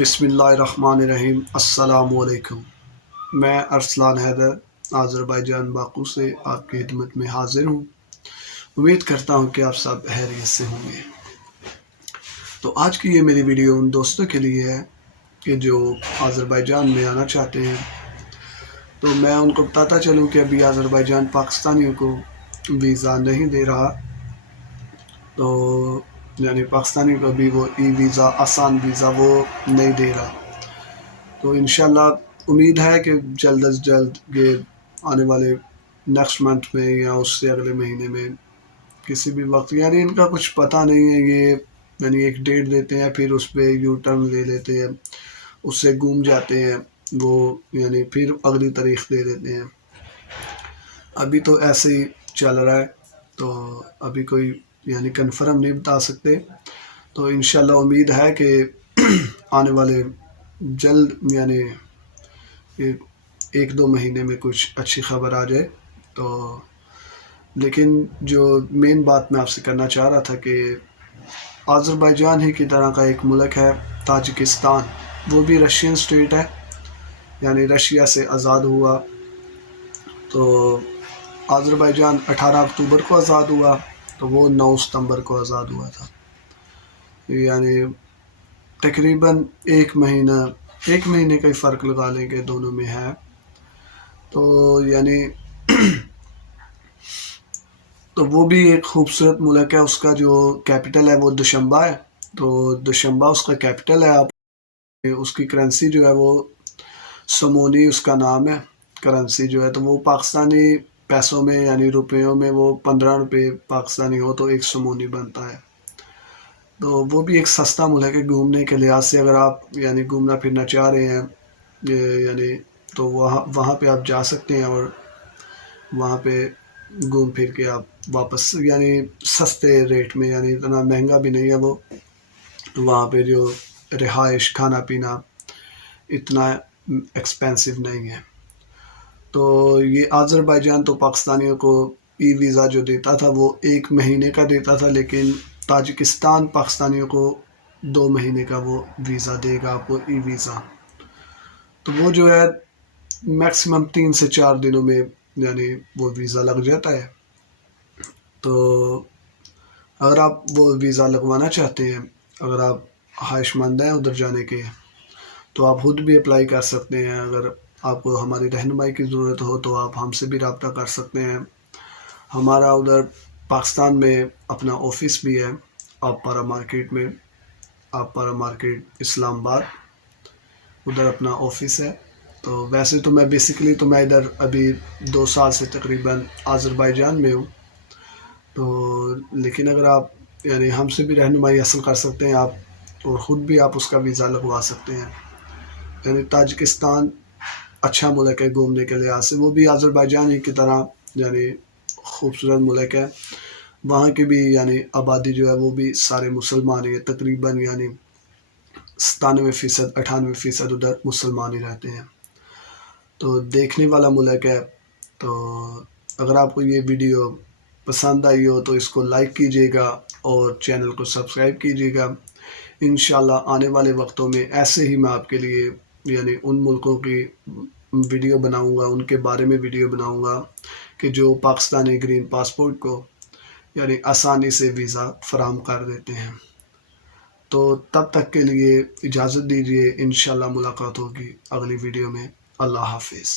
बिस्मिल्लाहिर्रहमानिर्रहीम। अस्सलामुअलैकुम। मैं अरसलान हैदर आज़रबाईजान बाकू से आपकी खिदमत में हाज़िर हूँ। उम्मीद करता हूँ कि आप सब खैरियत से होंगे। तो आज की ये मेरी वीडियो उन दोस्तों के लिए है कि जो आज़रबाईजान में आना चाहते हैं। तो मैं उनको बताता चलूँ कि अभी आज़रबाईजान पाकिस्तानियों को वीज़ा नहीं दे रहा। तो यानी पाकिस्तानी को अभी वो ई वीज़ा, आसान वीज़ा वो नहीं दे रहा। तो इंशाल्लाह उम्मीद है कि जल्द अज जल्द ये आने वाले नेक्स्ट मंथ में या उससे अगले महीने में किसी भी वक्त, यानी इनका कुछ पता नहीं है। ये यानी एक डेट देते हैं, फिर उस पर यू टर्न ले लेते हैं, उससे घूम जाते हैं वो, यानी फिर अगली तारीख दे देते हैं। अभी तो ऐसे ही चल रहा है, तो अभी कोई यानी कन्फर्म नहीं बता सकते। तो इंशाल्लाह उम्मीद है कि आने वाले जल्द यानी एक दो महीने में कुछ अच्छी खबर आ जाए। तो लेकिन जो मेन बात मैं आपसे करना चाह रहा था कि आज़रबाईजान ही की तरह का एक मुल्क है ताजिकिस्तान, वो भी रशियन स्टेट है, यानी रशिया से आज़ाद हुआ। तो आज़रबाईजान 18 अक्टूबर को आज़ाद हुआ, तो वो 9 सितंबर को आज़ाद हुआ था। यानी तकरीबन एक महीने का ही फ़र्क लगा लेंगे दोनों में है। तो यानी तो वो भी एक खूबसूरत मुल्क है। उसका जो कैपिटल है वो दुशंबा है। तो दुशंबा उसका कैपिटल है। आप उसकी करेंसी जो है वो समोनी उसका नाम है। करेंसी जो है तो वो पाकिस्तानी पैसों में यानी रुपयों में वो 15 रुपये पाकिस्तानी हो तो एक समोनी बनता है। तो वो भी एक सस्ता मुल्क है घूमने के लिहाज से। अगर आप यानी घूमना फिरना चाह रहे हैं यानी तो वहाँ पे आप जा सकते हैं और वहाँ पे घूम फिर के आप वापस यानी सस्ते रेट में, यानी इतना महंगा भी नहीं है वो। वहाँ पे जो रिहाइश खाना पीना इतना एक्सपेंसिव नहीं है। तो ये आज़रबाईजान तो पाकिस्तानियों को ई वीज़ा जो देता था वो 1 महीने का देता था, लेकिन ताजिकिस्तान पाकिस्तानियों को 2 महीने का वो वीज़ा देगा आपको, ई वीज़ा। तो वो जो है मैक्सिमम 3 से 4 दिनों में यानी वो वीज़ा लग जाता है। तो अगर आप वो वीज़ा लगवाना चाहते हैं, अगर आप ख्वाहिशमंद हैं उधर जाने के, तो आप खुद भी अप्लाई कर सकते हैं। अगर आपको हमारी रहनुमाई की ज़रूरत हो तो आप हमसे भी रब्ता कर सकते हैं। हमारा उधर पाकिस्तान में अपना ऑफिस भी है, आपारा मार्केट में, आपारा मार्केट इस्लामाबाद, उधर अपना ऑफिस है। तो वैसे तो मैं बेसिकली तो मैं इधर अभी 2 साल से तकरीबन आज़रबाईजान में हूँ। तो लेकिन अगर आप यानी हमसे भी रहनुमाई हासिल कर सकते हैं आप, और ख़ुद भी आप उसका वीज़ा लगवा सकते हैं। यानी ताजिकिस्तान अच्छा मुल्क है घूमने के लिहाज से। वो भी आज़रबाईजान ही की तरह यानी खूबसूरत मुल्क है। वहाँ की भी यानी आबादी जो है वो भी सारे मुसलमान ही है तकरीबन, यानी 97% 98% उधर मुसलमान ही रहते हैं। तो देखने वाला मुल्क है। तो अगर आपको ये वीडियो पसंद आई हो तो इसको लाइक कीजिएगा और चैनल को सब्सक्राइब कीजिएगा। इंशाल्लाह आने वाले वक्तों में ऐसे ही मैं आपके लिए यानी उन मुल्कों की वीडियो बनाऊंगा, उनके बारे में वीडियो बनाऊंगा कि जो पाकिस्तानी ग्रीन पासपोर्ट को यानी आसानी से वीज़ा फराहम कर देते हैं। तो तब तक के लिए इजाज़त दीजिए, इंशाल्लाह मुलाकात होगी अगली वीडियो में। अल्लाह हाफिज़।